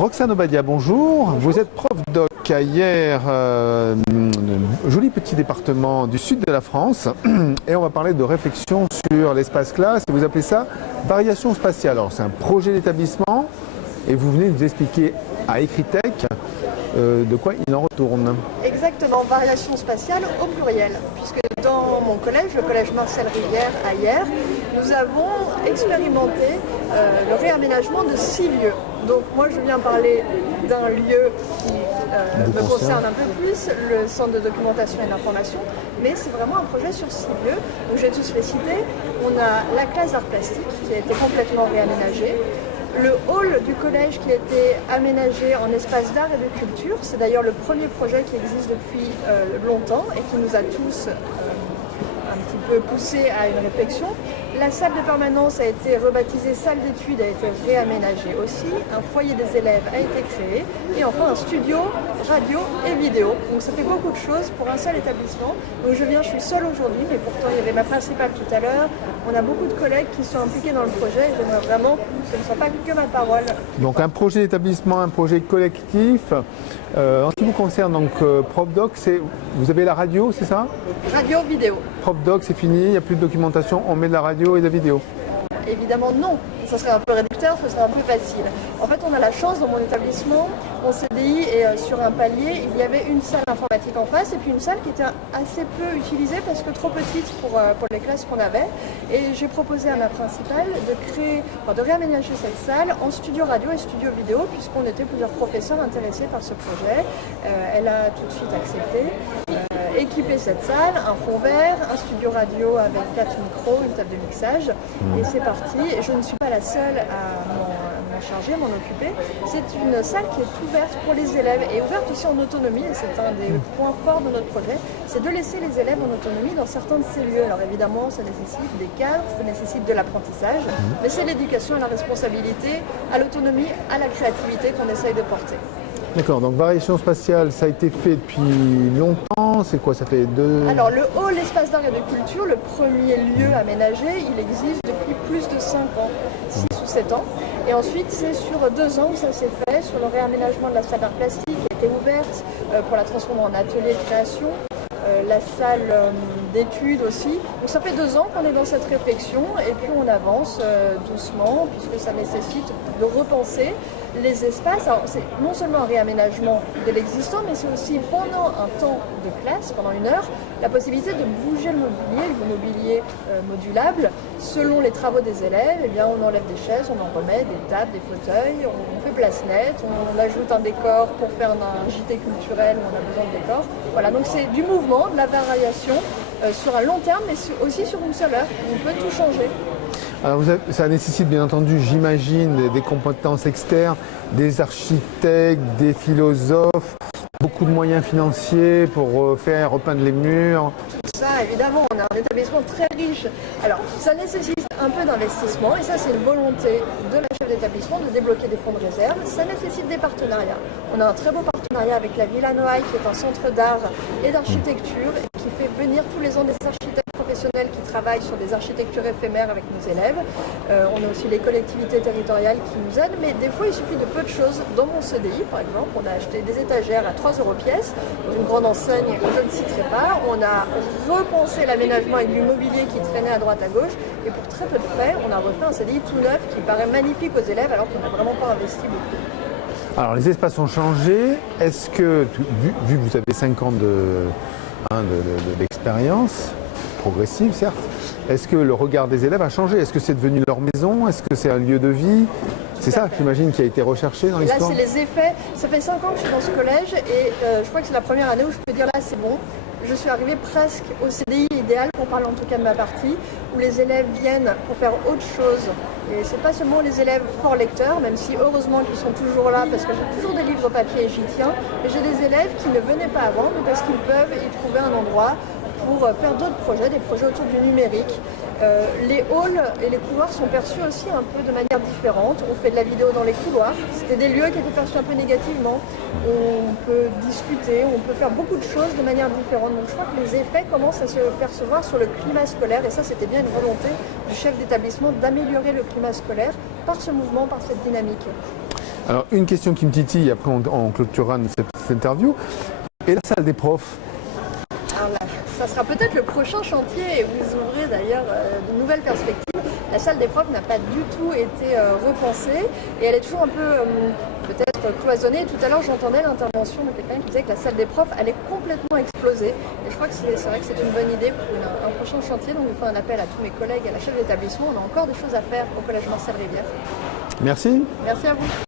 Roxane Obadia, bonjour. Vous êtes prof doc à Hyères, un joli petit département du sud de la France. Et on va parler de réflexion sur l'espace classe. Et vous appelez ça variation spatiale. Alors c'est un projet d'établissement et vous venez nous expliquer à Ecritech de quoi il en retourne. Exactement, variation spatiale au pluriel, puisque dans mon collège, le collège Marcel Rivière à Hyères, nous avons expérimenté le réaménagement de 6 lieux. Donc moi je viens parler d'un lieu qui me concerne un peu plus, le centre de documentation et d'information, mais c'est vraiment un projet sur 6 lieux. Donc je vais tous les citer. On a la classe d'art plastique qui a été complètement réaménagée. Le hall du collège qui a été aménagé en espace d'art et de culture, c'est d'ailleurs le premier projet qui existe depuis longtemps et qui nous a tous un petit peu poussé à une réflexion. La salle de permanence a été rebaptisée salle d'études, a été réaménagée aussi. Un foyer des élèves a été créé. Et enfin un studio, radio et vidéo. Donc ça fait beaucoup de choses pour un seul établissement. Donc je suis seule aujourd'hui, mais pourtant il y avait ma principale tout à l'heure. On a beaucoup de collègues qui sont impliqués dans le projet. Et j'aimerais vraiment que ce ne soit pas que ma parole. Donc un projet d'établissement, un projet collectif. En ce qui vous concerne, donc prof doc, vous avez la radio, c'est ça? Radio, vidéo. Prof doc, c'est fini, il n'y a plus de documentation, on met de la radio et de la vidéo. Évidemment non, ça serait un peu réducteur, ce serait un peu facile. En fait on a la chance dans mon établissement, en CDI et sur un palier, il y avait une salle informatique en face et puis une salle qui était assez peu utilisée parce que trop petite pour les classes qu'on avait. Et j'ai proposé à ma principale de réaménager cette salle en studio radio et studio vidéo puisqu'on était plusieurs professeurs intéressés par ce projet. Elle a tout de suite accepté. Équiper cette salle, un fond vert, un studio radio avec 4 micros, une table de mixage et c'est parti. Et je ne suis pas la seule à m'en charger, m'en occuper. C'est une salle qui est ouverte pour les élèves et ouverte aussi en autonomie et c'est un des points forts de notre projet, c'est de laisser les élèves en autonomie dans certains de ces lieux. Alors évidemment ça nécessite des cadres, ça nécessite de l'apprentissage, mais c'est l'éducation à la responsabilité, à l'autonomie, à la créativité qu'on essaye de porter. D'accord, donc variation spatiale, ça a été fait depuis longtemps, c'est quoi, ça fait deux... Alors le hall espace d'art et de culture, le premier lieu aménagé, il existe depuis plus de 5 ans, 6 ou 7 ans. Et ensuite c'est sur 2 ans que ça s'est fait, sur le réaménagement de la salle d'art plastique qui a été ouverte pour la transformer en atelier de création. La salle d'études aussi. Donc ça fait 2 ans qu'on est dans cette réflexion et puis on avance doucement puisque ça nécessite de repenser les espaces. Alors c'est non seulement un réaménagement de l'existant, mais c'est aussi pendant un temps de classe, pendant 1 heure, la possibilité de bouger le mobilier modulable. Selon les travaux des élèves, eh bien, on enlève des chaises, on en remet, des tables, des fauteuils, on fait place nette, on ajoute un décor pour faire un JT culturel où on a besoin de décor. Voilà, donc c'est du mouvement, de la variation sur un long terme, mais aussi sur une seule heure. On peut tout changer. Alors ça nécessite bien entendu, j'imagine, des compétences externes, des architectes, des philosophes, beaucoup de moyens financiers pour repeindre les murs. Ça, évidemment, on a un établissement très riche. Alors, ça nécessite un peu d'investissement et ça, c'est une volonté de la chef d'établissement de débloquer des fonds de réserve. Ça nécessite des partenariats. On a un très beau partenariat avec la Villa Noailles, qui est un centre d'art et d'architecture et qui fait venir tous les ans des architectes professionnels qui travaillent sur des architectures éphémères avec nos élèves. On a aussi les collectivités territoriales qui nous aident, mais des fois il suffit de peu de choses. Dans mon CDI par exemple, on a acheté des étagères à 3 € pièce, dans une grande enseigne que je ne citerai pas. On a repensé l'aménagement avec du mobilier qui traînait à droite à gauche, et pour très peu de frais, on a refait un CDI tout neuf qui paraît magnifique aux élèves alors qu'on n'a vraiment pas investi beaucoup. Alors les espaces ont changé, est-ce que, vu que vous avez 5 ans d'expérience, progressive certes, est-ce que le regard des élèves a changé? Est-ce que c'est devenu leur maison? Est-ce que c'est un lieu de vie? C'est ça, j'imagine, qui a été recherché dans l'histoire? Là, c'est les effets. Ça fait 5 ans que je suis dans ce collège et je crois que c'est la première année où je peux dire là, c'est bon. Je suis arrivée presque au CDI idéal, pour parler en tout cas de ma partie, où les élèves viennent pour faire autre chose. Et c'est pas seulement les élèves forts lecteurs, même si heureusement qu'ils sont toujours là, parce que j'ai toujours des livres papier et j'y tiens. Mais j'ai des élèves qui ne venaient pas avant, mais parce qu'ils peuvent y trouver un endroit pour faire d'autres projets, des projets autour du numérique. Les halls et les couloirs sont perçus aussi un peu de manière différente. On fait de la vidéo dans les couloirs. C'était des lieux qui étaient perçus un peu négativement. On peut discuter, on peut faire beaucoup de choses de manière différente. Donc je crois que les effets commencent à se percevoir sur le climat scolaire. Et ça, c'était bien une volonté du chef d'établissement d'améliorer le climat scolaire par ce mouvement, par cette dynamique. Alors, une question qui me titille, après on clôturera cette interview. Et la salle des profs? Alors là, ça sera peut-être le prochain chantier et vous ouvrez d'ailleurs de nouvelles perspectives. La salle des profs n'a pas du tout été repensée et elle est toujours un peu peut-être cloisonnée. Tout à l'heure, j'entendais l'intervention de quelqu'un qui disait que la salle des profs allait complètement exploser. Et je crois que c'est vrai que c'est une bonne idée pour un prochain chantier. Donc, je fais un appel à tous mes collègues et à la chef d'établissement. On a encore des choses à faire au Collège Marcel Rivière. Merci. Merci à vous.